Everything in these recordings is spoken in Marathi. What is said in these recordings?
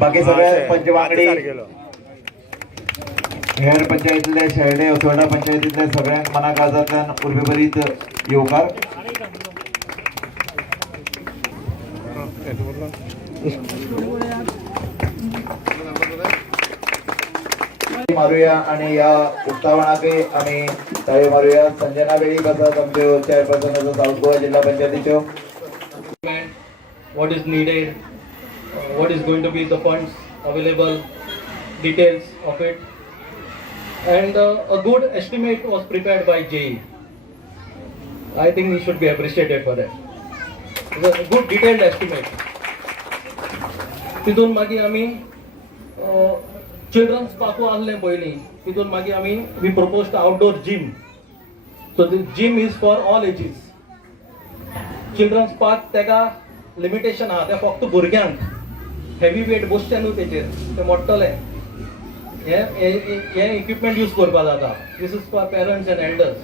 बाकी सगळ्या पंचवांगडी हेर पंचायतीतले शेळडे असोडा पंचायतीतले सगळ्यांक मना काळजांतल्यान उर्बेभरीत येवकार. मारूया आणि या उत्सवानाके आम्ही ताळी मारूया. संजना वेळी बसत आमच्यो चेअरपर्सन आसा साऊथ गोवा जिल्हा पंचायतीच्यो. What is needed, what is going to be the funds available, details of it, and a good estimate was prepared by JE. I think we should be appreciated for that. It was a good detailed estimate. तितून मागीर आमी चिल्ड्रन्स पार्क आसलें पयलीं, तितून मागीर आमी we proposed outdoor gym. So the gym is for all ages. Children's park तेका लिमिटेशन आहा, ते फक्त भुरग्यांक हेवी वेट बसचे न्हू तेचेर, ते मोडटले. हे इक्विपमेंट यूज करपा जाता. This is for parents and elders.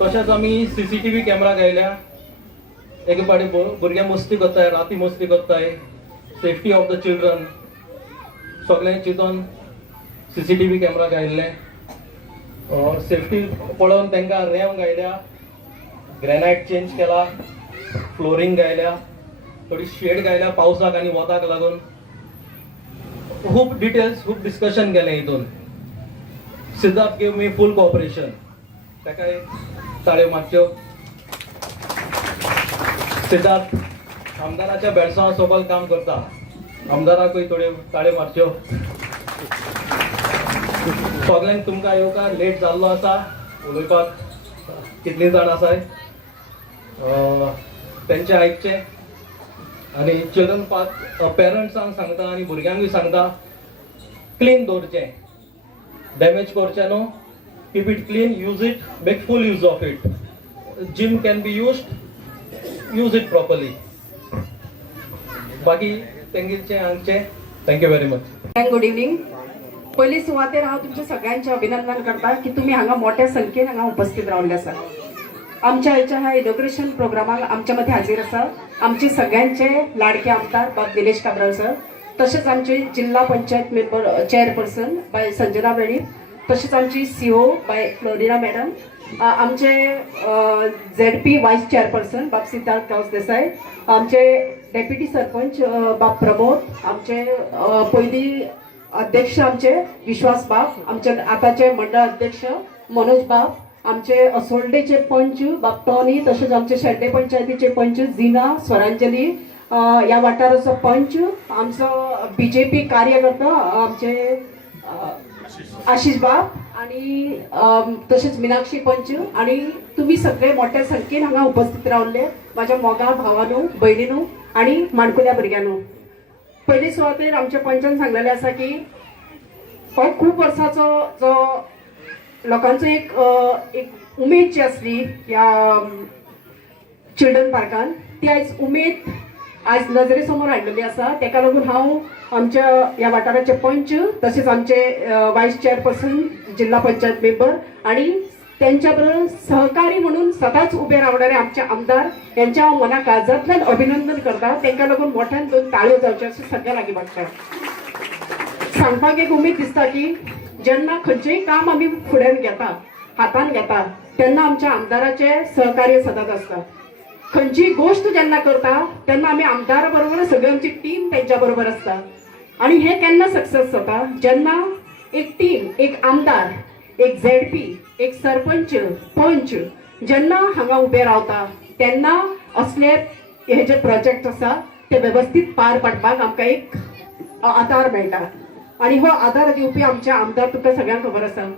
तशेंच आमी CCTV कॅमेरा घायल्या. एक पाटी भुरगे मस्ती करताय, राती मस्ती करताय, सेफ्टी ऑफ द चिल्ड्रन सगळें चिंतून CCTV कॅमेरा घायल्ले. सेफ्टी पळोवन तांकां रॅम्प घायल्या, ग्रेनाइट चेंज केला, फ्लोरिंग घायल्या, थोडी शेड घायल्या पावसाक आनी वताक लागून. खूब डिटेल्स खूब डिस्कशन केलें हितून. सिद्धार्थ गेव मी फूल कोऑपरेशन. ताका एक ताळयो मारच्यो. सिद्धार्थ आमदाराच्या बेडसां सोबत काम करता. आमदाराकूय थोड्यो ताळयो मारच्यो. सगळ्यांक तुमकां येवकार लेट जाल्लो आसा उलोवपाक. कितलीं जाण आसाय तेंचे आयकचे आनी चिल्ड्रन पार्क पेरंट्सांक सांगता आनी भुरग्यांकूय सांगता क्लीन दवरचें, डॅमेज करचें न्हू. Keep it clean, use it, make full use of it. Gym can be use it properly. बाकी तेंगेचे हांगचे thank you very much. Good evening. पयली सुवातेर हांव तुमचे सगळ्यांचे अभिनंदन करता की तुम्ही हांगा मोठ्या संख्येन हांगा उपस्थित रावले आसा. आमच्या हेच्या ह्या इनॉग्रेशन प्रोग्रामाक आमच्या मध्ये हाजीर आसा आमचे सगळ्यांचे लाडके आमदार बाब निलेश काब्राल सर, तसेच आमचे जिल्हा पंचायत मेंबर चेअरपर्सन बाय संजना वेळी, तसेच आमची CO बाय फ्लोरिना मॅडम, आमचे ZP वाईस चेअरपर्सन बाब सिद्धार्थ गावस देसाई, आमचे डेप्युटी सरपंच बाब प्रमोद, आमचे पयली अध्यक्ष आमचे विश्वास बाब, आमचे आताचे मंडळ अध्यक्ष मनोज बाब, आमचे असोल्डेचे पंच बाब टॉनी, तसेच आमचे शेड्डे पंचायतीचे पंच झीना, स्वरांजली, या वाठाराचो पंच, आमचो BJP कार्यकर्ता आमचे आशिष बाब आणि तसेच मीनाक्षी पंच आणि तुम्ही सगळे मोठ्या संख्येन हांगा उपस्थित रावले माझ्या मोगा भावानू, बहिणीनू आणि माणकुल्या भुरग्यांनू. पयली सुवातेर आमच्या पंचान सांगलेले आसा की हो खूप वर्साचो जो लोकांचो एक उमेद जी आसली ह्या चिल्ड्रन पार्कान, ती आयज उमेद आज नजरे समोर हाडलेली आसा. तेका लागून हांव आमच्या ह्या वाठाराचे पंच तसेच आमचे वाईस चेअरपर्सन जिल्हा पंचायत मेंबर आणि त्यांच्या बरोबर सहकारी म्हणून सदांच उभे रावणारे आमचे आमदार यांच्या हांव मना काळजांतल्यान अभिनंदन करता. तांकां लागून मोठ्यान 2 ताळयो जावच्यो अशें सगळ्या लागीं मागता. सांगपाक एक उमेद दिसता की जेन्ना खंयचेंय काम आमी फुड्यान घेता, हातान घेता, तेन्ना आमच्या आमदाराचे सहकार्य सदांच आसता. खंयची गोष्ट जेन्ना करता तेन्ना आमी आमदारा बरोबर सगळी आमची टीम तेंच्या बरोबर आसता. आणि हे केन्ना सक्सेस जाता जेन्ना एक टीम, एक आमदार, एक ZP, एक सरपंच, पंच जेन्ना हांगा उभे रावता तेन्ना असले हे जे प्रोजेक्ट आसा ते व्यवस्थित पार पाडपाक आमकां एक आधार मेळटा. आणि हो आधार दिवपी आमचे आमदार तुका सगळ्यांक खबर आसा.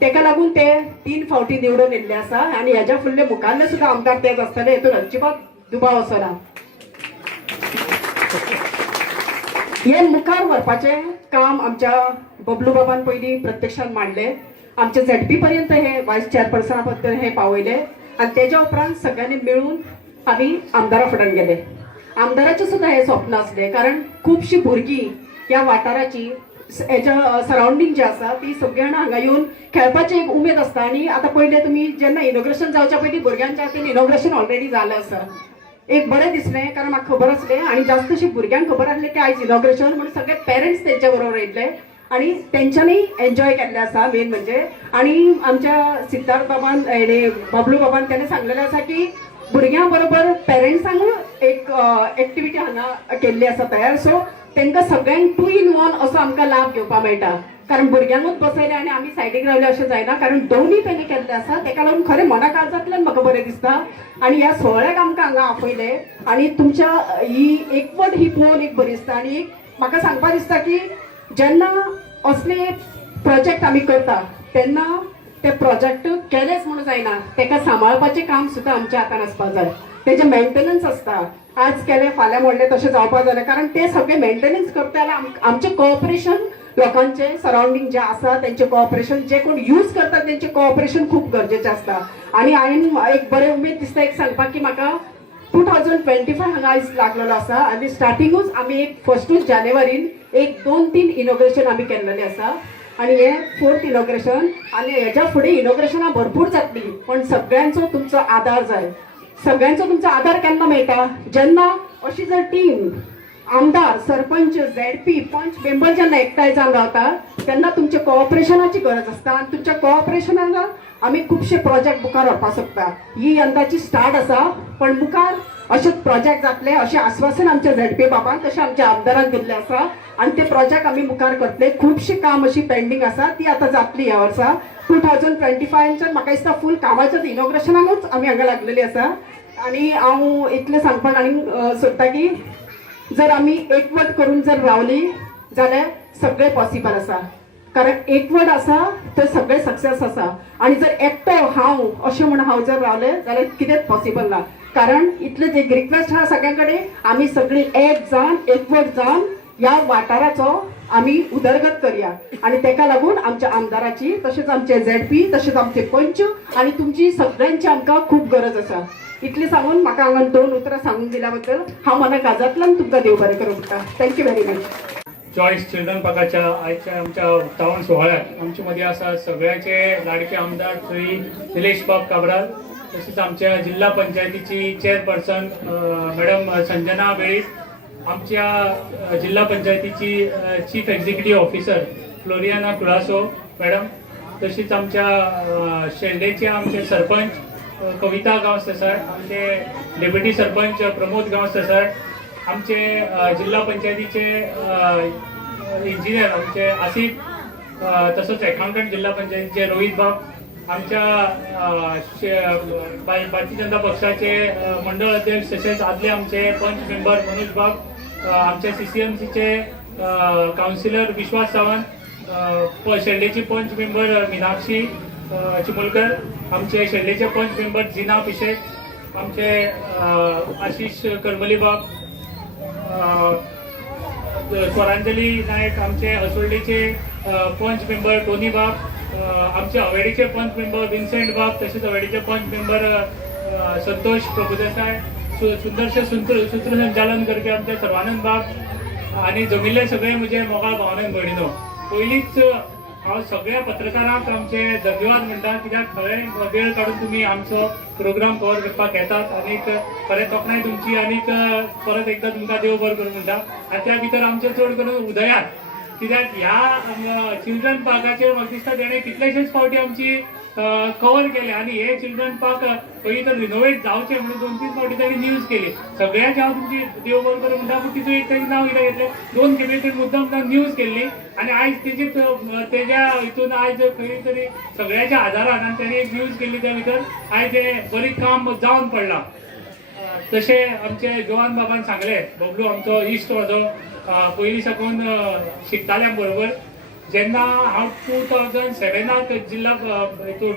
तेका लागून ते 3 फावटी निवडून येयल्ले आसा आणि ह्याच्या फुडले मुखाल्ले सुद्धा आमदार तेच आसतले, हेतून अजिबात दुबाव असना. हे मुखार व्हरपाचे काम आमच्या बबलू बाबान पयली प्रत्यक्षान मांडले. आमचे ZP पर्यंत हे वाईस चेअरपर्सना बद्दल हे पावयले आणि त्याच्या उपरांत सगळ्यांनी मिळून आम्ही आमदारा फुड्यान गेले. आमदाराचे सुद्धा हे स्वप्न असले कारण खूपशी भुरगीं या वाठाराची हेच्या सराउंडिंग जे आसा ती सगळी जाणां हांगा येवन खेळपाची एक उमेद आसता. आणि आता पहिले तुम्ही जेन्ना इनॉग्रेशन जावच्या पयलीं भुरग्यांच्या हातीन इनॉग्रेशन ऑलरेडी जालें आसा. एक बरें दिसलें कारण म्हाका खबर आसलें आनी जास्तशी भुरग्यांक खबर आसलें की आयज इनॉग्रेशन म्हणून सगळे पेरंट्स तेंच्या बरोबर येतले आणि त्यांच्यानी एन्जॉय केल्लें आसा मेन म्हणजे. आणि आमच्या सिद्धार्थ बाबान बबलू बाबान त्याने सांगलेलें आसा की भुरग्यां बरोबर पेरंट्सांकूय एक एक्टिविटी हांगा केल्ली आसा तयार. सो तांकां सगळ्यांक 2 in 1 असो आमकां लाभ घेवपाक मेळटा. कारण भुरग्यांकूच बसयले आनी आमी सायडीक रावले अशें जायना कारण दोनूय तेणी केल्ले आसा. ताका लागून खरें मना काळजांतल्यान म्हाका बरें दिसता. आनी ह्या सोहळ्याक आमकां हांगा आपयले आनी तुमच्या ही एकवट ही पळोवन एक बरी दिसता. आनी म्हाका सांगपाक दिसता की जेन्ना असले प्रोजेक्ट आमी करता तेन्ना ते प्रोजेक्ट केलेच म्हणून जायना, ताका सांबाळपाचें काम सुद्दां आमच्या हातान आसपाक जाय. तेजे मेंटेनन्स आसता. आज केले फाल्यां मोडले तशें जावपाक जाय कारण ते सगळे मेंटेनन्स करता जाल्यार आमचें कोऑपरेशन लोकांचे सराउंडिंग जे आसा तेंचे कोऑपरेशन जे कोण यूज करतात तेंचे कोऑपरेशन खूप गरजेचें आसता. आनी हांवें एक बरें उमेद दिसता एक सांगपाक की म्हाका 2025 हांगा आयज लागलेलो आसा आनी स्टार्टिंगूच आमी एक 1 जानेवारीन एक 2-3 इनॉग्रेशन आमी केल्लेलें आसा. आणि हे 4th इनॉग्रेशन आणि ह्याच्या फुडें इनॉग्रेशनां भरपूर जातली. पण सगळ्यांचो तुमचो आधार जाय. सगळ्यांचो तुमचो आधार केन्ना मेळटा जेन्ना अशी जर टीम आमदार सरपंच ZP पंच मेंबर जेन्ना एकठांय जावन रावतात तेन्ना तुमच्या कोऑपरेशनाची गरज आसता. आनी तुमच्या कोऑपरेशनान आमी खुबशे प्रोजेक्ट मुखार व्हरपाक शकता. ही यंदाची स्टार्ट आसा पण मुखार अशेच प्रोजेक्ट जातले अशें आश्वासन आमच्या ZP बाबान तशें आमच्या आमदारान दिल्लें आसा. आणि ते प्रोजेक्ट आमी मुखार करतले. खुबशी काम अशी पेंडींग आसा ती आतां जातली ह्या वर्सा 2025च्यान. म्हाका दिसता फूल कामाच्याच इनॉग्रेशनाकूच आमी हांगा लागलेली आसा. आणि हांव इतलें सांगपाक आनी सोदता की जर आमी एकवट करून जर रावली जाल्यार सगळें पॉसिबल आसा. कारण एकवट आसा तर सगळें सक्सेस आसा. आणि जर एकटो हांव अशें म्हण हांव जर रावलें जाल्यार कितेंच पॉसिबल ना. कारण इतलेच एक रिक्वेस्ट आहा सगळ्यां कडेन आमी सगळीं एक जावन एकवट जावन ह्या वाठाराचो आमी उदरगत करया. आणि ताका लागून आमच्या आमदाराची तशेंच आमचे ZP तशेंच आमचे पंच आणि तुमची सगळ्यांची आमकां खूब गरज आसा. इतलें सांगून म्हाका हांगा 2 उतरां सांगून दिल्या बद्दल हांव मना काळजांतल्यान तुमकां देव बरें करूं शकता. Thank you very much. Choice children पार्काच्या आयच्या आमच्या उक्तावण सोहळ्यात आमचे मध्ये आसा सगळ्याचे लाडके आमदार श्री निलेश बाब काब्राल तसेच आमच्या जिल्हा पंचायतीची चेअरपर्सन मॅडम संजना बेळी, आमच्या जिल्हा पंचायतीची chief executive officer Floriana Colaco madam, तसेच आमच्या शेल्डेचे आमचे सरपंच कविता गांवस देसाय, आमचे डेप्युटी सरपंच प्रमोद गांवस देसाय, आमचे जिल्हा पंचायतीचे इंजिनियर आमचे आसिफ, तसंच अकाउंटंट जिल्हा पंचायतीचे रोहित बाब, आमच्या भारतीय जनता पक्षाचे मंडळ अध्यक्ष तसेच आदले आमचे पंच मेंबर मनोज बाब, आमच्या CCMCचे काउन्सिलर विश्वास सावंत, शेल्डेची पंच मेंबर मीनाक्षी चिमुलकर, आमचे शेल्डेचे पंच मेंबर जीना पिशे, आमचे आशिष करमली बाब, स्वरांजली नायक, आमचे असोल्डेचे पंच मेंबर टोनी बाब, आमचे हवेडीचे पंच मेंबर विन्सेंट बाब, तसेच हवेडीचे पंच मेंबर संतोष प्रभुदेसाय, सुंदरशे सूत्रसंचालन करके आमचे सर्वानंद बाब आणि जमिल्ले सगळे म्हणजे मोगाळ भावनेन भयणीनो. पयलींच हांव सगळ्या पत्रकारांक आमचे धन्यवाद म्हणटा कित्याक खरें वेळ काडून तुमी आमचो प्रोग्राम कवर करपाक येतात आणि खरें तोखणाय तुमची आनीक परत एकदा तुमकां देव बरें करूं म्हणटा. आनी त्या भितर आमचे चड करून उदयात कित्याक ह्या चिल्ड्रन पार्काचेर म्हाका दिसता तेणें कितलेशेच फावटी आमची कवर केले आणि हे चिल्ड्रन पार्क खंय तर रिनोवेट जावचे म्हणून 2-3 फावटी ताणी न्यूज केली. सगळ्याची हांव तुमची देव बरें करूं म्हणटा पूण तितून एक ताजें नांव कितें घेतलें 2 खेपे मुद्दम न्यूज केल्ली आणि आयज तेज्या हितून आयज खंय तरी सगळ्याच्या आदारान आनी ताणी एक न्यूज केल्ली त्या भितर आयज हें बरी काम जावन पडलां. तशें आमचे जवान बाबान सांगलें बबलू आमचो इश्ट वाजो पयलीं साकून शिकताल्या बरोबर. जेन्ना हांव 2007 जिल्हा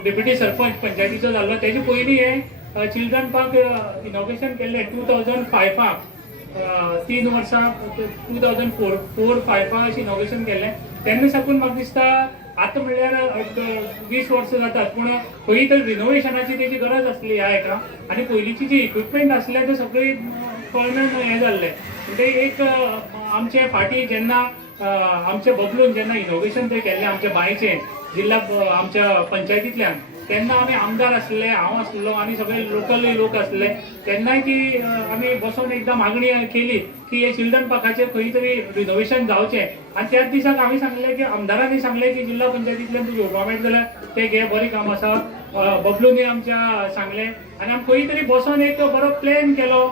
डेप्युटी सरपंच पंचायतीचो जाल्लो तेजे पयलीं हे चिल्ड्रन पार्क इनॉग्रेशन केल्लें 2005 3 वर्सां 2004-05 अशें इनॉग्रेशन केल्लें. तेन्ना साकून म्हाका दिसता आतां म्हणल्यार 20 वर्सां जातात पूण खंय तर रिनोवेशनाची तेजी गरज आसली ह्या हेका आनी पयलींची जी इक्विपमेंट आसले ते सगळे कळमेन हें जाल्ले. म्हणजे एक आमचे फाटी जेन्ना आमचे बबलून जेन्ना इनोव्हेशन ते केल्लें आमच्या बायचें जिल्हा आमच्या पंचायतींतल्यान तेन्ना आमी आमदार आसले, हांव आसलो आनी सगळे लोकल लोक आसले, तेन्नाय ती आमी बसून एकदां मागणी केली की हे चिल्ड्रन पार्काचेर खंय तरी रिनोवेशन जावचें. आनी त्याच दिसाक आमी सांगलें की आमदारांनी सांगलें की जिल्हा पंचायतींतल्यान तूं घेवपा मेळटा जाल्यार तें घे, बरें काम आसा. बबलूनी आमच्या सांगलें आनी आमी खंय तरी बसून एक बरो प्लॅन केलो,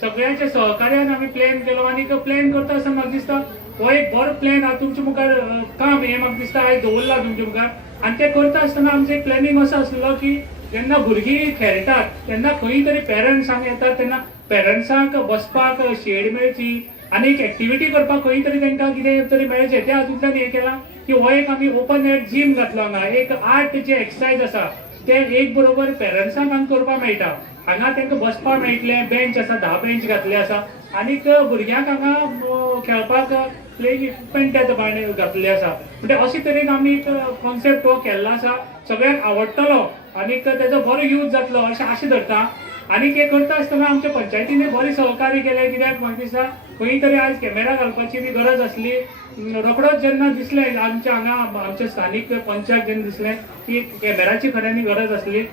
सगळ्यांच्या सहकार्यान आमी प्लॅन केलो. आनी प्लॅन करता आसतना म्हाका दिसता हो एक बरो प्लॅन आहा तुमच्या मुखार काम हें म्हाका दिसता आयज दवरला तुमच्या मुखार. आनी तें करता आसतना आमचें प्लॅनिंग असो आसलो की जेन्ना भुरगीं खेळटात तेन्ना खंय तरी पेरंट्सांक येतात तेन्ना पेरंट्सांक बसपाक शेड मेळची आनी एक एक्टिविटी करपाक खंय तरी तांकां कितें तरी मेळचें. त्या हातूंतल्यान हें केलां की हो एक आमी ओपन एअर जिम घातलो हांगा. एक 8 जे एक्सरसायज आसा ते एक बरोबर पेरंट्सांक हांगा करपाक मेळटा. हांगा तांकां बसपाक मेळटलें, बेंच आसा, 10 बेंच घातले आसा आनीक भुरग्यांक हांगा खेळपाक प्लेइंग इक्विपमेंट ते घातले आसा. म्हणजे अशे तरेन आमी एक कॉन्सेप्ट हो केल्लो आसा, सगळ्यांक आवडटलो आनीक तेजो बरो यूज जातलो अशें आशा धरता. आनीक हें करता आसतना आमच्या पंचायतीन बरें सहकार्य केलें, कित्याक म्हाका दिसता खंय तरी आयज कॅमेरा घालपाची बी गरज आसली. रोखडोच जेन्ना दिसलें आमच्या हांगा आमच्या स्थानीक पंचाक जेन्ना दिसलें की कॅमेराची खऱ्यांनी गरज आसली,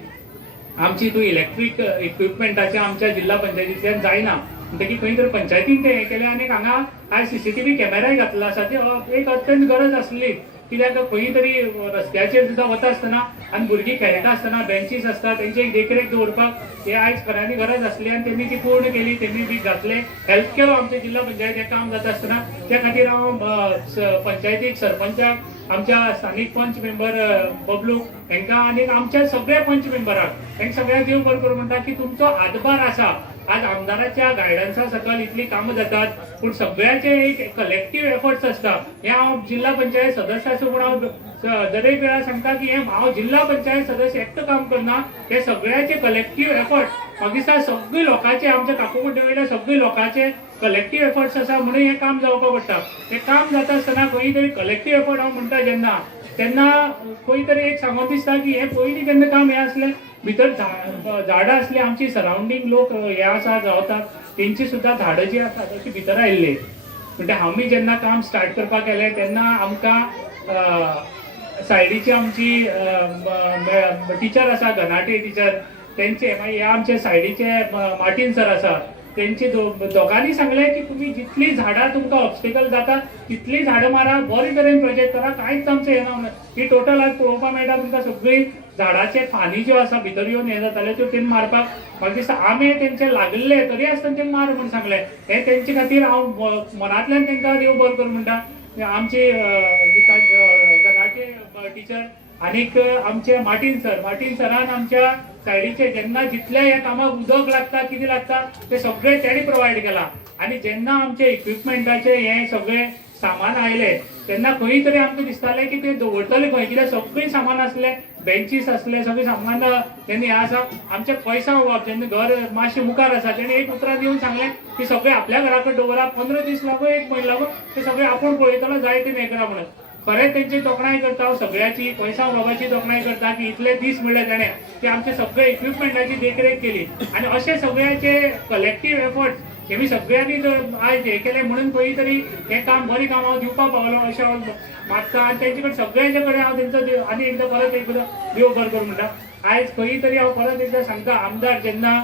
आमची तूं इलेक्ट्रीक इक्विपमेंटाचें आमच्या जिल्हा पंचायतींतल्यान जायना म्हणटकीर खंय तरी पंचायतीन तें हें केलें आनी हांगा आयज CCTV कॅमेराय घातलो आसा. ती एक अत्यंत गरज आसली, कित्याक खंय तरी रस्त्याचेर सुद्दां वता आसतना आनी भुरगीं खेळटा आसतना बेंचीस आसता तेंची एक देखरेख दवरपाक हे आयज खऱ्यांनी गरज आसली आनी तेमी ती पूर्ण केली. तेमी बी घातले, हेल्प केलो आमच्या जिल्हा पंचायत हें काम जाता आसतना. त्या खातीर हांव पंचायतीक सरपंचाक, आमच्या स्थानीक पंच मेंबर बबलू हेंकां आनी आमच्या सगळ्या पंच मेंबराक हेंकां सगळ्यांक देव बरें करूं म्हणटा की तुमचो हातभार आसा. आज आमदाराच्या गायडन्सा सकल इतली कामां जातात, पूण सगळ्याचे एक कलेक्टिव्ह एफर्ट्स आसता. हे हांव जिल्हा पंचायत सदस्य आसूं पूण हांव दरेक वेळा सांगता की हांव जिल्हा पंचायत सदस्य एकटो काम करना, हे सगळ्याचे कलेक्टिव्ह एफर्ट. म्हाका दिसता सगळीं लोकांचे, आमच्या काकुमुड्डे वयल्या सगळीं लोकांचे कलेक्टिव्ह एफर्ट्स आसा म्हणून हें काम जावपाक पडटा. हें काम जाता आसतना खंय तरी कलेक्टिव्ह एफर्ट हांव म्हणटा जेन्ना तेन्ना खंय तरी एक सांगून दिसता की हें पयलीं केन्ना काम हें आसलें भितर झाडां आसलीं, आमची सरावंडींग लोक हे आसा रावतात तेंची सुद्दां झाडां जीं आसा तशीं भितर आयिल्लीं. म्हणजे आमी जेन्ना काम स्टार्ट करपाक गेले तेन्ना आमकां सायडीची आमची टिचर आसा, गनाटे टिचर, तेंचे मागीर हे आमचे सायडीचे मार्टीन सर आसा, तेंचे दोगांनी सांगलें की तुमी जितलीं झाडां तुमकां ऑब्स्टिकल जाता तितलीं झाडां मारा, बरे तरेन प्रोजेक्ट करा, कांयच आमचें हें ना. ही टोटल आज पळोवपाक मेळटा तुमकां सगळीं झाडाचे फानी ज्यो आसा भितर येवन हें जाताले त्यो तेमी मारपाक म्हाका दिसता आमे तेंचे लागले तरी आसतना तेमी मार म्हूण सांगलें. हें तेंचे खातीर हांव मनांतल्यान तेंकां देव बरें करूं म्हणटा. आमचे गनाटे टिचर आनीक आमचे मार्टीन सरान आमच्या सायडीचे जेन्ना जितल्या ह्या कामाक उदक लागता कितें लागता ते सगळे तेणी प्रोवायड केला. आनी जेन्ना आमचे इक्विपमेंटाचे हे सगळे सामान आयले तेन्ना खंय तरी आमकां दिसतालें की ते दवरतले खंय, कित्याक सगळीं सामान आसलें, बेंचीस आसले, सगळें सामान तेणी हें आसा. आमचे पयसा बाब जेन्ना घर मातशें मुखार आसा तेणी एक उतरां दिवन सांगलें की सगळें आपल्या घरा कडेन दवरा, 15 दीस लागून 1 म्हयनो लागून ते सगळें आपूण पळयतलो, जाय तें हें करा म्हणून. खरें तेंची तोखणाय करता हांव सगळ्याची, पयसा बाबाची तोखणाय करता की इतले दीस म्हणले ताणें की आमचे सगळे इक्विपमेंटाची देखरेख केली. आनी अशे सगळ्याचे कलेक्टिव्ह एफर्ट्स हेमी सगळ्यांनी आयज हें केलें म्हणून खंय तरी हें काम बरें काम हांव दिवपाक पावलो अशें हांव मागता. आनी तेंचे कडेन सगळ्यांचे कडेन हांव तेंचो आनी एकदां परत एकदां देव बरें करूं म्हणटा. आयज खंय तरी हांव परत एकदां सांगता, आमदार जेन्ना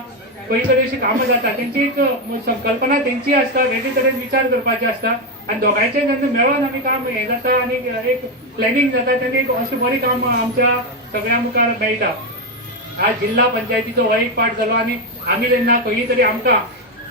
खंय तरी अशी कामां जाता तेंची एक संकल्पना तेंची आसता, वेगळे तरेन विचार करपाचे आसता आनी दोगांयचे जेन्ना मेळोन आमी काम हें जाता आनी एक प्लॅनिंग जाता तेन्ना एक अशें बरें काम आमच्या सगळ्यां मुखार मेळटा. आज जिल्हा पंचायतीचो हो एक पार्ट जालो आनी आमी जेन्ना खंय तरी आमकां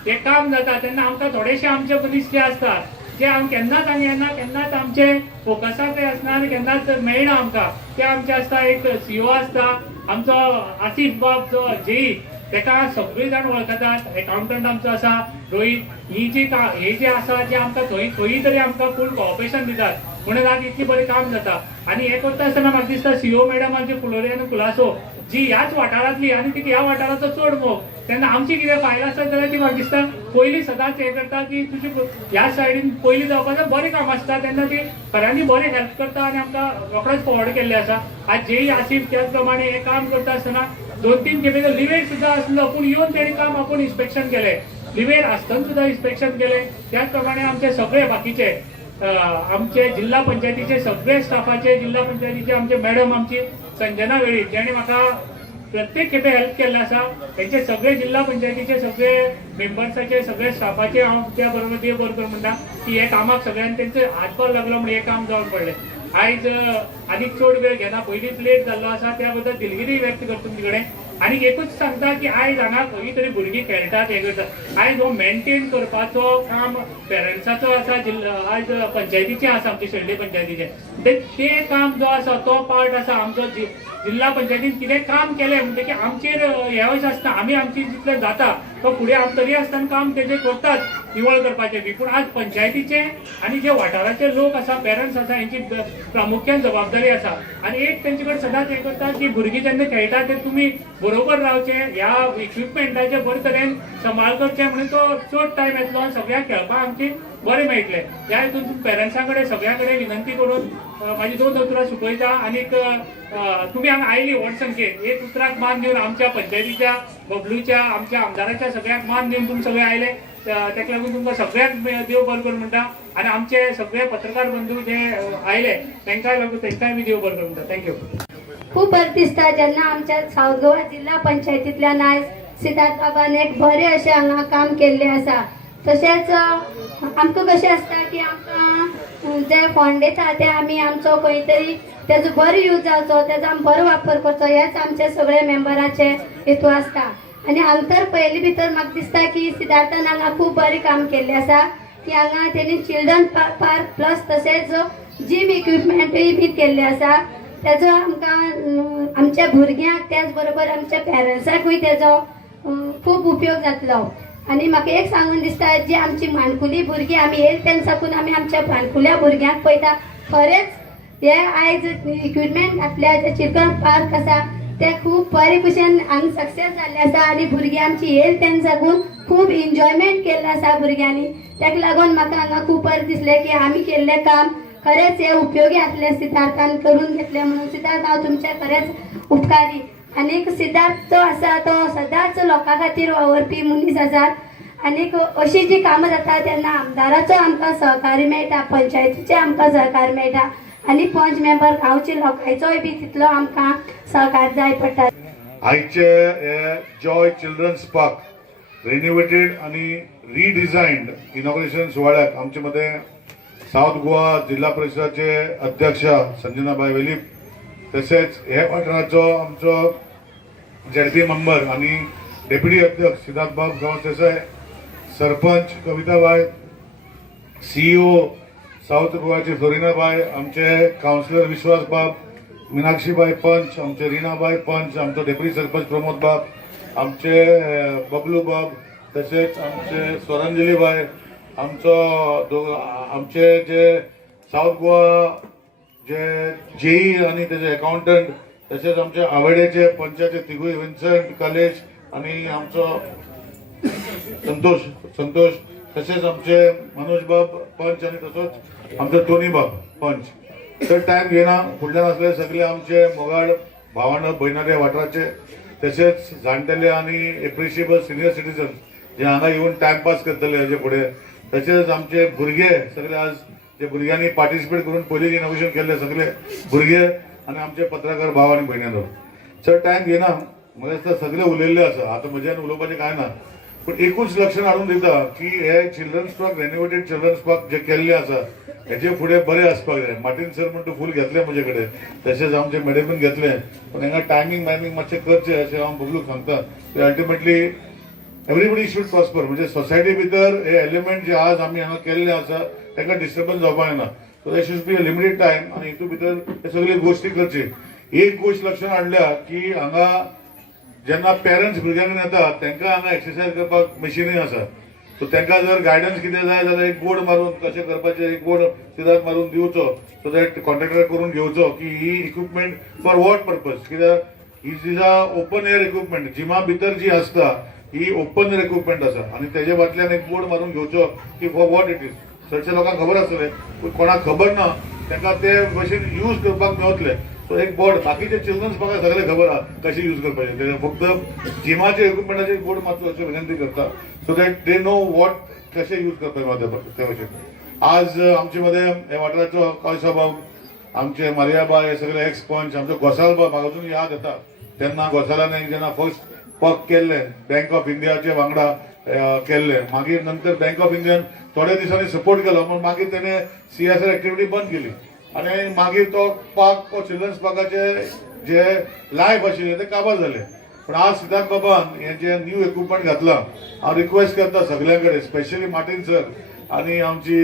हें काम जाता तेन्ना आमकां थोडेशे आमचे मनीस जे आसतात जे हांव केन्नाच आनी येना, केन्नाच आमचे फोकसाकय आसना आनी केन्नाच मेळना आमकां. ते आमचे आसता एक CEO आसता, आमचो आसिफ बाब जो JE तेका सगळीं जाण वळखतात, एकाउंटंट आमचो आसा रोहीत, ही जी हे जे आसा जे आमकां खंय तरी आमकां फूल कॉपरेशन दितात म्हणून आज इतलें बरें काम जाता. आनी हें करता आसतना म्हाका दिसता CEO मॅडम आमची फुलोरी आनी खुलासो जी ह्याच वाठारांतली आनी ती ह्या वाठाराचो चड मोग, तेन्ना आमची कितें फायल आसता जाल्यार ती म्हाका दिसता पयलीं सदांच हें करता की तुजी ह्या सायडीन पयलीं जावपाचें बरें काम आसता तेन्ना ती खऱ्यांनी बरें हेल्प करता आनी आमकां रोखडोच फॉवर्ड केल्लें आसा. आज JE आसिफ त्याच प्रमाणे हें काम करता आसतना 2-3 खेपेचो लिवेर सुद्दां आसलो पूण येवन तेणी काम आपूण इन्स्पेक्शन केलें, लिवेर आसतना सुद्दां इन्स्पेक्शन केलें. त्याच प्रमाणे आमचे सगळे बाकीचे आमचे जिल्हा पंचायतीचे सगळे स्टाफाचे, जिल्हा पंचायतीचे आमचे मॅडम आमची संजना वेळी जेणे म्हाका प्रत्येक खेपे हेल्प केल्ले आसा, तेंचे सगळे जिल्हा पंचायतीचे सगळे मेंबर्साचे सगळे स्टाफाचे हांव त्या बरोबर देव बरोबर म्हणटा की हे कामाक सगळ्यांनी तेंचे हातभार लागलो म्हणून हे काम जावन पडलें. आयज आनीक चड वेळ घेना, पयलींच लेट जाल्लो आसा, त्या बद्दल दिलगिरी व्यक्त करता तुमचे कडेन. आनी एकूच सांगता की आयज हांगा खंय तरी भुरगीं खेळटात हे करतात, आयज हो मेंटेन करपाचो काम पेरंट्साचो आसा, आयज पंचायतीचे आसा, आमचे शेल्डे पंचायतीचे ते काम जो आसा तो पार्ट आसा आमचो. जिल्हा पंचायतीन कितें काम केलें म्हणटा की आमचेर हे अशें आसता, आमी आमची जितलें जाता तो फुडें आमी तरी आसतना काम तेजें करतात निवळ करपाचें बी. पूण आज पंचायतीचे आनी जे वाठाराचे लोक आसा, पेरंट्स आसा, हेंची प्रामुख्यान जबाबदारी आसा. आनी एक तेंचे कडेन सदांच हें करता की भुरगीं जेन्ना खेळटा ते तुमी बरोबर रावचे, ह्या इक्विपमेंटाचे बरे तरेन सांबाळ करचे, म्हणून तो चड टायम येतलो आनी सगळ्यांक खेळपाक आमची बरें मेळटलें. ह्या हितून पेरंट्सां कडेन सगळ्यां कडेन विनंती करून म्हाजी 2 उतरां सुचयता. आनीक तुमी हांगा आयली व्हड संख्येन, एक उतराक मान दिवन आमच्या पंचायतीच्या, बबलूच्या, आमच्या आमदाराच्या सगळ्यांक मान दिवन तुमी सगळे आयले, ताका लागून तुमकां सगळ्यांक देव बरें करूं म्हणटा. आनी आमचे सगळे पत्रकार बंधू जे आयले तांकांय लागून तांकांय बी देव बरें करूं म्हणटा. थँक्यू. खूप बरें दिसता जेन्ना आमच्या सावथ गोवा जिल्हा पंचायतींतल्यान आयज सिद्धार्थ बाबान एक बरें अशें हांगा काम केल्लें आसा. तशेंच आमकां कशें आसता की आमकां जे फंड येता ते आमी आमचो खंय तरी तेजो बरो यूज जावचो, तेजो आमी बरो वापर करचो, हेच आमचे सगळे मेंबराचे हेतू आसता. आनी हांगा तर पयलीं भितर म्हाका दिसता की सिद्धार्थान हांगा खूब बरें काम केल्लें आसा की हांगा तेणी चिल्ड्रन पार्क प्लस तशेंच जीम इक्विपमेंटूय बी केल्लें आसा. तेजो आमकां आमच्या भुरग्यांक त्याच बरोबर आमच्या पेरंट्सांकूय तेजो खूब उपयोग जातलो. आनी म्हाका एक सांगून दिसता जी आमची माणकुली भुरगीं आमी येयले तेन्ना साकून आमी आमच्या माणकुल्या भुरग्यांक पळयता, खरेंच हे आयज इक्विपमेंट घातल्या जे चिल्ड्रन पार्क आसा ते खूब बरे भशेन हांगा सक्सेस जाल्ले आसा. आनी भुरगीं आमची येयले तेन्ना साकून खूब एन्जॉयमेंट केल्लो आसा भुरग्यांनी. ताका लागून म्हाका हांगा खूब बरें दिसलें की आमी केल्लें काम खरेंच हे उपयोगी आसलें, सिद्धार्थान करून घेतलें म्हणून. सिद्धार्थ हांव तुमचे खरेंच उपकारी. आनीक सिद्धार्थ जो आसा तो सदांच लोकां खातीर वावरपी मनीस आसा. आनीक अशी जी कामां जाता तेन्ना आमदाराचो आमकां सहकार्य मेळटा, पंचायतीचे आमकां सहकार्य मेळटा, आनी पंच मेंबर गांवच्या लोकांचोय बी तितलो आमकां सहकार्य जाय पडटा. आयचे हे जॉय चिल्ड्रन्स पार्क रिनोवेटेड आणि रिडिझायन्ड इनॉग्रेशन सुवाळ्याक आमचे मध्ये साऊथ गोवा जिल्हा परिषदाचे अध्यक्ष संजनाबाई वेलीप, तसेच हे वाठाराचो आमचो झेडपी मेंबर आणि डेप्युटी अध्यक्ष सिद्धार्थ बाब गांवदेसाय, सरपंच कविताबाई, CEO साऊथ गोवाचे फ्लोरिनाबाई, आमचे काउन्सिलर विश्वास बाब, मीनाक्षीबाई पंच, आमचे रीनाबाई पंच, आमचो डेप्युटी सरपंच प्रमोद बाब, आमचे बबलू बाब, तसेच आमचे स्वरांजलीबाई, आमचे जे साऊथ गोवा जे जेई आणि त्याचे अकाउंटंट, तसेच आमचे आवेडेचे पंचाचे तिगूय विन्संट कॉलेज आणि आमचो संतोष, तसेच आमचे मनोज बाब पंच आणि तसोच आमचे टोनी बाब पंच. तर टायम घेना फुडल्यान असले सगळे आमचे मोगाड भावंड भयणारे वाठाराचे, तसेच जाणटेले आणि एप्रिशिएबल सिनियर सिटीजन जे हांगा येऊन टायमपास करतले हेजे फुडें, तसेच आमचे भुरगे सगळे आज जे भुरग्यांनी पार्टिसिपेट करून पयलीं इनोव्हेशन केल्ले सगळे भुरगे आणि आमचे पत्रकार भाव आनी भयणांनो. चड टायम घेना, म्हाका दिसता सगळे उलयल्ले आसा, आतां म्हज्यान उलोवपाचें कांय ना. पूण एकूच लक्षण हाडून दिता की हे children's park renovated children's park जे केल्ले आसा हेचे फुडें बरें आसपाक जाय. मार्टीन सर म्हणटा फूल घेतले म्हजे कडेन, तशेंच आमचे मॅडमीन घेतले, पूण हांगा टायमींग मातशें करचें अशें हांव बबलूक सांगता. ते अल्टिमेटली एवरीबडी शूड प्रॉस्पर, म्हणजे सोसायटी भितर हे एलिमेंट जे आज आमी हांगा केल्ले आसा ताका डिस्टर्बन्स जावपाक जायना. So they should be a limited time आनी हितून भितर हे सगळे गोश्टी करची. एक गोश्ट लक्षात हाडल्या की हांगा जेन्ना पेरंट्स भुरग्यांक येतात तांकां हांगा एक्सरसायज करपाक मशिनूय आसा. सो तांकां जर गायडन्स कितें जाय जाल्यार एक बोर्ड मारून कशें करपाचें एक बोर्ड सिद्धार्थ मारून दिवचो, सो दॅट कॉन्ट्रॅक्टर करून घेवचो की ही इक्विपमेंट फॉर वॉट पर्पज, कित्याक he is a open air equipment, जिमा भितर जी आसता ही ओपन एअर इक्विपमेंट आसा आनी तेजे फाटल्यान एक बोर्ड मारून घेवचो की फॉर वॉट इट इज. चडशे लोकांक खबर आसतलें, पूण कोणाक खबर ना तांकां ते भशेन यूज करपाक मेळटले. सो एक बोर्ड, बाकीचे चिल्ड्रन्स म्हाका सगळे खबर आहा कशें यूज करपाचें, फक्त जिमाचे इक्विपमेंटाचे बोर्ड मातसो अशें विनंती करता so that they know what कशें यूज करपाचें ते भशेन. आज आमचे मध्ये हे वाठाराचो कळसा भाऊ आमचे मारियाबा हे सगळे एक्स पंच आमचो घोसाळबा म्हाका अजून याद येता तेन्ना घोसाळान जेन्ना फर्स्ट पग केल्ले बँक ऑफ इंडियाचे वांगडा केल्ले मागीर नंतर बँक ऑफ इंडियान थोड्या दिसांनी सपोर्ट केलो पण मागीर तेणे CSR एक्टिविटी बंद केली आणि मागीर तो पार्क चिल्ड्रन्स पार्काचे जे लायफ आशिल्ले ते काबार जाले पण आज सिद्धार्थ बाबान हे जे न्यू इक्विपमेंट घातला हांव रिक्वेस्ट करता सगळ्यां कडेन स्पेशली मार्टीन सर आणि आमची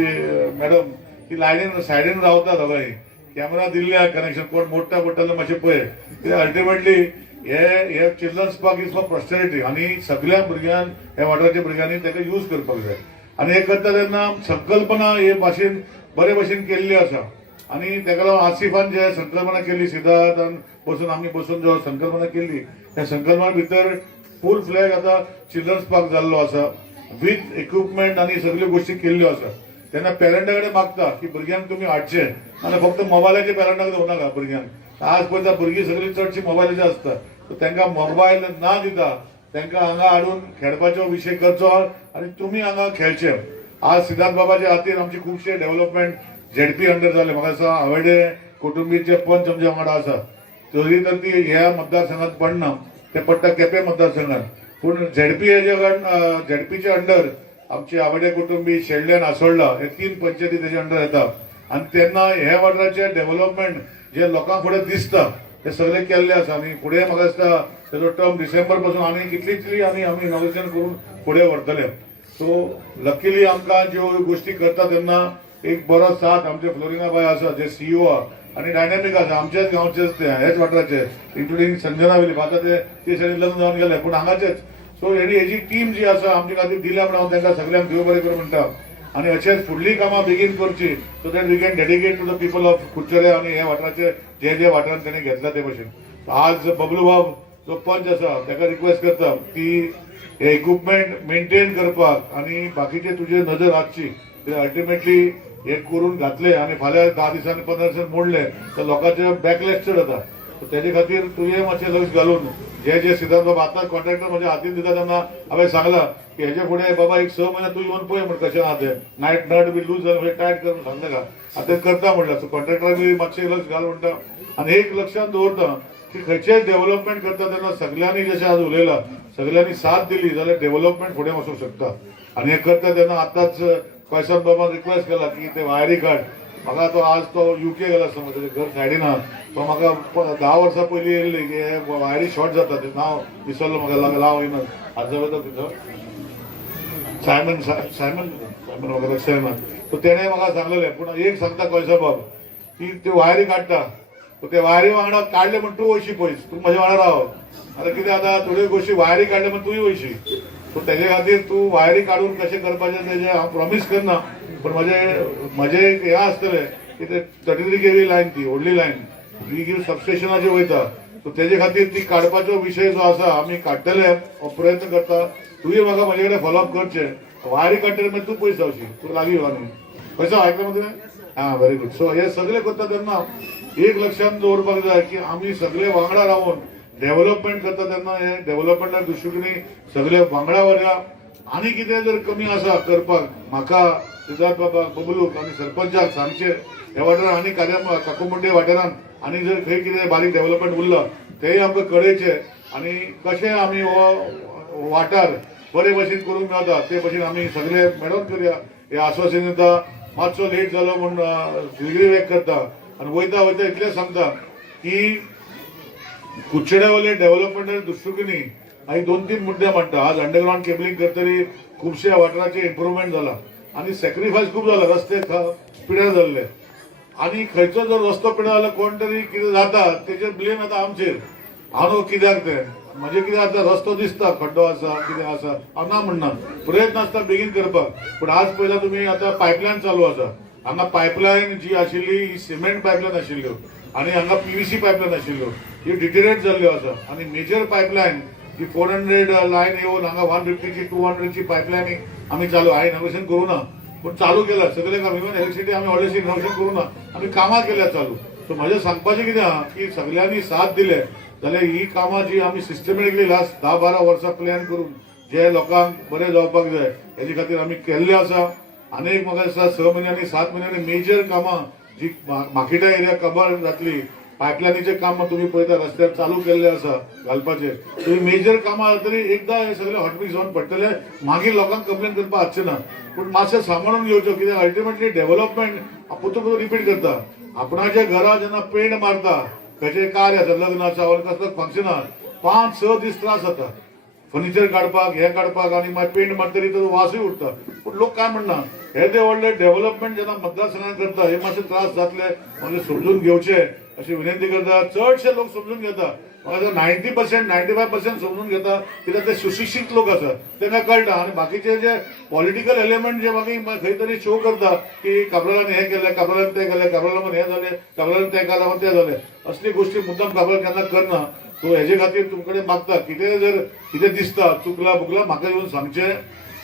मॅडम ती लायनीन सायडीन रावता दोगांय कॅमेरा दिल्ल्या कनेक्शन कोण मोठा पडटलो मातशें पळय कित्याक अल्टिमेटली हे children's park is for prosperity आणि सगळ्या भुरग्यांक ह्या वाठाराच्या भुरग्यांनी ताका यूज करपाक जाय आणि हे करता तेन्ना संकल्पना हे भाशेन बरे भशेन केल्ली आसा आणि ताका लागून आसिफान जे संकल्पना केली सिद्धार्थान बसून आमी बसून जो संकल्पना केली त्या संकल्पना भितर फूल फ्लॅग आता चिल्ड्रन्स पार्क जाल्लो आसा विथ इक्विपमेंट आणि सगळ्यो गोष्टी केल्ल्यो आसा तेन्ना पेरंटा कडेन मागता की भुरग्यांक तुमी हाडचे आणि फक्त मोबायलाचे पेरंटाक दवरनाका भुरग्यांक आज पळयता भुरगीं सगळीं चडशीं मोबायलाचे आसता तांकां मोबायल ना दिता तांकां हांगा हाडून खेळपाचो विशय करचो आणि तुमी हांगा खेळचे आज सिद्धार्थ बाबाच्या हातीर आमचे खुबशे डेव्हलपमेंट ZP अंडर जाले म्हाका दिसता हावेडे कुटुंबीचे पंच आमच्या वांगडा आसा तरी तर ती ह्या मतदारसंघात पडना ते पडटा केपें मतदारसंघात पूण ZP ZPचे अंडर आमचे आवडे कुटुंबी शेल्ड्यान आसोळडा हे 3 पंचायती तेजे अंडर येता आणि तेन्ना हे वाठाराचे डेव्हलपमेंट जे लोकांक फुडें दिसता ते सगळे केल्ले आसा आणि फुडें म्हाका दिसता तेजो टर्म डिसेंबर पासून आनी कितलीतली आनी आमी इनॉग्रेशन करून फुडें व्हरतले सो लकीली आमकां ज्यो गोष्टी करता तेन्ना एक बरो साथ आमचे फ्लोरिना बाय आसा जे CEO आणि डायनॅमिक आसा आमच्याच गांवचेच ते हेच वाठाराचे इन्क्लुडींग संजना वेली आता ते सगळे लग्न जावन गेले पूण हांगाचेच सो हेजी टीम जी आसा आमचे खातीर दिल्या म्हणून हांव तांकां सगळ्यांक देव बरें करूं म्हणटा आणि अशेंच फुडलीं कामां बेगीन करची so that we can dedicate to the people of Kudchade आणि हे वाठाराचे जे वाठारांत तेणें घेतला ते भशेन आज बबलू बाब जो पंच आसा ताका रिक्वेस्ट करता की हे इक्विपमेंट मेंटेन करपाक आणि बाकीचे तुजे नजर आसची अल्टिमेटली हे करून घातले आणि फाल्यां 10 दिसांनी 15 दिसांनी मोडले तर लोकांचे बॅकलॅश चड जाता तेजे खातीर तुवें मातशें लक्ष घालून जे सिद्धार्थ बाबा आतां कॉन्ट्रॅक्टर म्हज्या हातीन दिता तेन्ना हांवें सांगलां की हेजे फुडें बाबा एक 6 म्हयने तूं येवन पळय म्हण कशें आहा तें नायट नट बी लूज जावन टायट करून सांगनाका आतां करता म्हणल्यार सो कॉन्ट्रॅक्टराक बी मातशें लक्ष घाल म्हणटा आणि एक लक्षात दवरता की खंयचेच डेव्हलपमेंट करता तेन्ना सगळ्यांनी जशें आज उलयलां सगळ्यांनी साथ दिली जाल्यार डेव्हलपमेंट फुडें वचूंक शकता आणि हे करता तेन्ना आतांच कैसन बाबा रिक्वेस्ट केला की ते वायरी काड म्हाका तो आज तो UK गेला समज तेजें घर सायडीन आहा तो म्हाका 10 वर्सां पयलीं येयल्ली की हे वायरी शॉर्ट जाता तें नांव विसरलो म्हाका लाव येना आज जाता तिथं सायमन म्हाका लक्षांत येना सो तेणें म्हाका सांगलेलें पूण एक सांगता कैसा बाब की ते वायरी काडटा ते वायरी वांगडा काडले म्हण तूं वयशी पयस तूं म्हज्या वांगडा राव आतां कितें आतां थोड्यो गोश्टी वायरी काडले म्हण तुंय वयशी सो तेजे खातीर तूं वायरी काडून कशें करपाचें तेजें हांव प्रॉमिस करना पण म्हजें एक हें आसतलें की ते 33 kV लायन ती व्हडली लायन ती सबस्टेशनाचेर वयता सो तेजे खातीर ती काडपाचो विशय जो आसा आमी काडटले हो प्रयत्न करता तुवें म्हाका म्हजे कडेन फॉलोअप करचें वायरी काडटले मागीर तूं पयस जावची तूं लागीं आनी खंयचो आयकलां मग तुवें हां व्हेरी गुड सो हे सगळें करता तेन्ना एक लक्षांत दवरपाक जाय की आमी सगळे वांगडा रावन डेव्हलपमेंट करता तेन्ना हे डेव्हलपमेंटा दृश्टीकोनी सगळे वांगडा व्हरया आनी कितें जर कमी आसा करपाक म्हाका सिद्धार्थ बाबा बबलूक आनी सरपंचाक सांगचे ह्या वाठारान आनी काकुमुंडे वाठारान आनी जर खंय कितें बारीक डेव्हलपमेंट उरला तेय आमकां कळयचे आनी कशें आमी हो वाठार बरे भशेन करूंक मेळटा ते भशेन आमी सगळे मेळोन करया हे आश्वासन दिता मातसो लेट जालो म्हूण सिलगिरी वेक करता आनी वयता वयता इतलें सांगता की कुडचड्यावयले डेव्हलपमेंटा दृश्टीकोनी हांवें 2-3 मुद्दे मांडटा आज अंडरग्राउंड केबलिंग करतरी खुबशे वाठाराचे इम्प्रुवमेंट जाला आणि सॅक्रिफायस खूप झाला रस्ते पिड्यार जाल्ले आणि खंयचो जर रस्तो पिड्यार जालो कोण तरी कितें जाता तेजेर ब्लेम येता आमचेर हांव कित्याक तें म्हणजे कितें आतां रस्तो दिसता खड्डो आसा कितें आसा हांव ना म्हणना प्रयत्न आसता बेगीन करपाक पूण आज पयला तुमी आतां पायपलायन चालू आसा हांगा पायपलायन जी आशिल्ली ही सिमेंट पायपलायन आशिल्ल्यो आणि हांगा PVC पायपलायन आशिल्ल्यो ही डिटेरेट जाल्ल्यो आसा आणि मेजर पायपलायन जी 400 लायन येवन हांगा 150 ची 200 ची पायपलायन आमी चालू हांवें इनोव्हेशन करूं ना पूण चालू केला सगळे काम इवन इलेक्ट्रिसिटी आमी ऑलरेडी इनोव्हेशन करूं ना आमी कामां केल्या चालू सो म्हजें सांगपाचें कितें आहा की सगळ्यांनी साथ दिले जाल्यार ही कामां जी आमी सिस्टमॅटिकली लास्ट 10-12 वर्सां प्लॅन करून जे लोकांक बरें जावपाक जाय हेजे खातीर आमी केल्ले आसा आनी एक म्हाका दिसता 6 म्हयन्यांनी 7 म्हयन्यांनी मेजर कामां जी माकिटा एरिया कबार जातली पायपलायनीचे काम तुम्ही पळयता रस्त्यार चालू केल्ले आसा घालपाचे तुम्ही मेजर कामां तरी एकदा हे सगळे हॉटमिक्स जावन पडटले मागीर लोकांक कंप्लेन करपाक आसचे ना पूण मातशें सांबाळून घेवच्यो कित्याक अल्टिमेटली डेव्हलपमेंट परतून रिपीट करता आपणाच्या घरा जेन्ना पेंट मारता खंयचें कार्य आसा लग्नाचा वा कसलो फंक्शन आसा 5-6 दीस त्रास जाता फर्निचर काडपाक हे काडपाक आनी मागीर पेंट मारतरी तो वासूय उरता पूण लोक काय म्हणना हे ते व्हडले डेव्हलपमेंट जेन्ना मतदारसंघात करता हे मातशे त्रास जातले म्हणजे समजून घेवचे अशी विनंती करता चडशे लोक समजून घेता 90% 95% समजून घेता कित्याक ते सुशिक्षीत लोक आसात तांकां कळटा आनी बाकीचे जे पॉलिटिकल एलिमेंट जे मागीर खंय तरी शो करता की काबरालान हे केले काबरालान ते केले काबराला हे जाले काबरालान तेका लागून ते जाले असली गोष्टी मुद्दाम काबराल केन्ना करना सो हेजे खातीर तुमचे कडेन मागता कितें दिसता चुकला बुकला म्हाका येवन सांगचें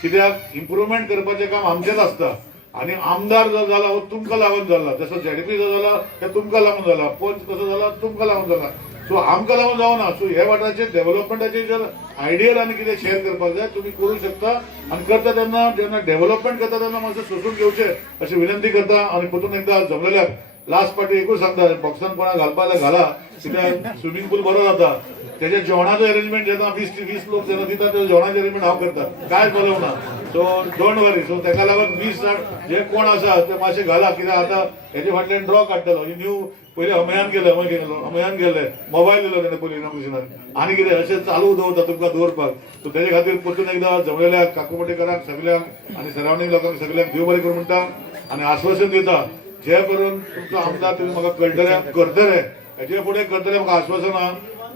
कित्याक इम्प्रुवमेंट करपाचें काम आमचेच आसता आणि आमदार जो झाला हो तुमकां लागून झाला जसं झेडपी जो झाला ते तुमकां लागून झाला पंच कसो झाला तुमकां लागून झाला सो आमकां लागून जावना सो हे वाटाचे डेव्हलपमेंटाचे जर आयडियल आनी कितें शेअर करपाक जाय तुमी करूं शकता आनी करता तेन्ना जेन्ना डेव्हलपमेंट करता तेन्ना मातशें सोंसून घेवचें अशी विनंती करता आनी परतून एकदां जमलेल्याक लास्ट पार्टी एकूच सांगता बॉक्सान कोणाक घालपा जाल्यार घाला कित्याक स्विमींग पूल बरो जाता त्याच्या जेवणाचं अरेंजमेंट जेन्ना 20 लोक जेन्ना दितात ते जेवणाचें अरेंजमेंट हांव करता काय प्रॉब्लेम ना सो डोंट वरी सो ताका लागून 20 जाण जे कोण आसा ते मातशे घाला कित्याक आतां हेजे फाटल्यान ड्रॉ काडटलो ही न्यू पयलीं अमयान केलें अमयान गेले मोबायल दिलो तेणें पयलीं इनॉग्रेशनाक आनी कितें अशें चालू दवरता तुमकां दवरपाक सो तेजे खातीर परतून एकदां जमलेल्या काकुमटेकारांक सगल्यांक आनी सरावंडींग लोकांक सगल्यांक देव बरें करूं म्हणटा आनी आश्वासन दिता जे करून तुमचो आमदार तुमी म्हाका कळटले करतले हेजे फुडें करतले म्हाका आश्वासन आहा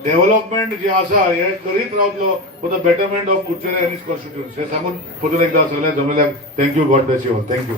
डेव्हलपमेंट जे आसा हे करीत रावतलो for the betterment of Curchorem any constituency हे सांगून परतून एकदा सगळ्या जमलेल्याक thank you God bless you all thank you